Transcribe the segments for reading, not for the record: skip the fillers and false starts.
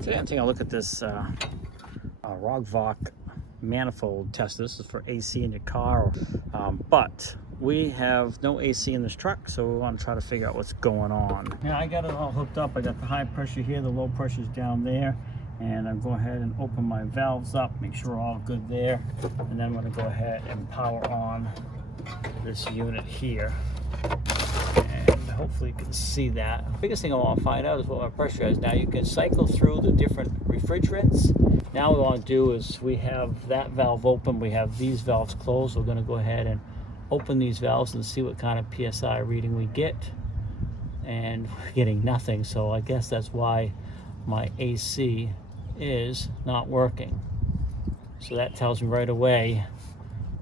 Today I'm taking a look at this Rogvoc manifold tester. This is for AC in your car, but we have no AC in this truck, so we want to try to figure out what's going on. Yeah, I got it all hooked up. I got the high pressure here, the low pressure is down there, and I'll go ahead and open my valves up, make sure we're all good there, and then I'm going to go ahead and power on this unit here. Hopefully you can see that. The biggest thing I want to find out is what my pressure is. Now you can cycle through the different refrigerants. Now what we want to do is we have that valve open, we have these valves closed. We're going to go ahead and open these valves and see what kind of PSI reading we get. And we're getting nothing, so I guess that's why my AC is not working. So that tells me right away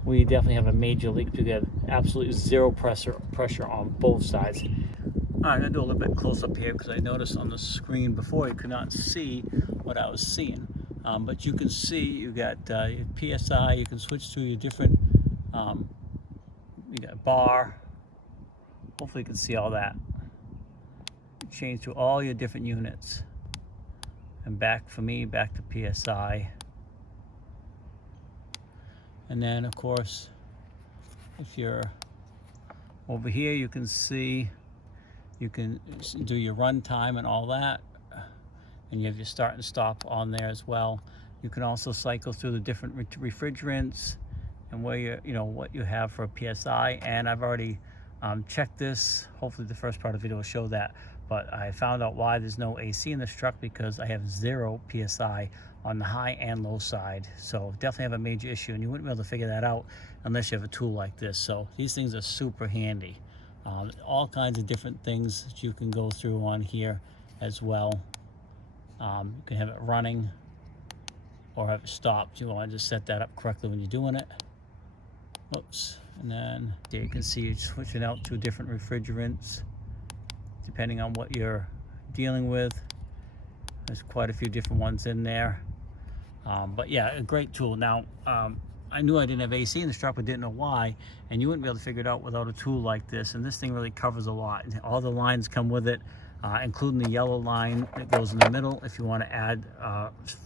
we definitely have a major leak. We get absolutely zero pressure on both sides. All right, I'm gonna do a little bit close up here because I noticed on the screen before you could not see what I was seeing. But you can see you got your PSI. You can switch to your different, you got bar. Hopefully you can see all that. Change to all your different units. And back for me, back to PSI. And then of course, if you're over here, you can see, you can do your run time and all that. And you have your start and stop on there as well. You can also cycle through the different refrigerants and where what you have for a PSI. And I've already checked this. Hopefully the first part of the video will show that. But I found out why there's no AC in this truck, because I have 0 PSI on the high and low side. So definitely have a major issue, and you wouldn't be able to figure that out unless you have a tool like this. So these things are super handy. All kinds of different things that you can go through on here as well. You can have it running or have it stopped. You want to just set that up correctly when you're doing it. Oops. And then there you can see you're switching out to different refrigerants depending on what you're dealing with. There's quite a few different ones in there. But yeah, a great tool. Now, I knew I didn't have AC in this truck, but didn't know why, and you wouldn't be able to figure it out without a tool like this. And this thing really covers a lot. All the lines come with it, including the yellow line that goes in the middle. If you want to add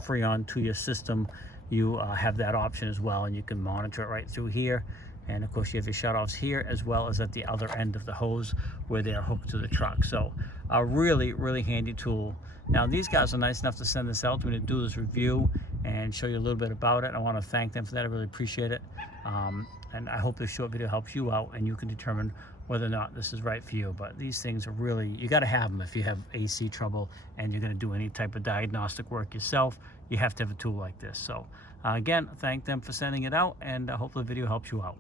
Freon to your system, you have that option as well, and you can monitor it right through here. And of course you have your shutoffs here as well as at the other end of the hose where they are hooked to the truck. So a really, really handy tool. Now these guys are nice enough to send this out to me to do this review and show you a little bit about it. I want to thank them for that. I really appreciate it. And I hope this short video helps you out and you can determine whether or not this is right for you. But these things are really, you got to have them if you have AC trouble and you're going to do any type of diagnostic work yourself. You have to have a tool like this. So again, thank them for sending it out, and hopefully the video helps you out.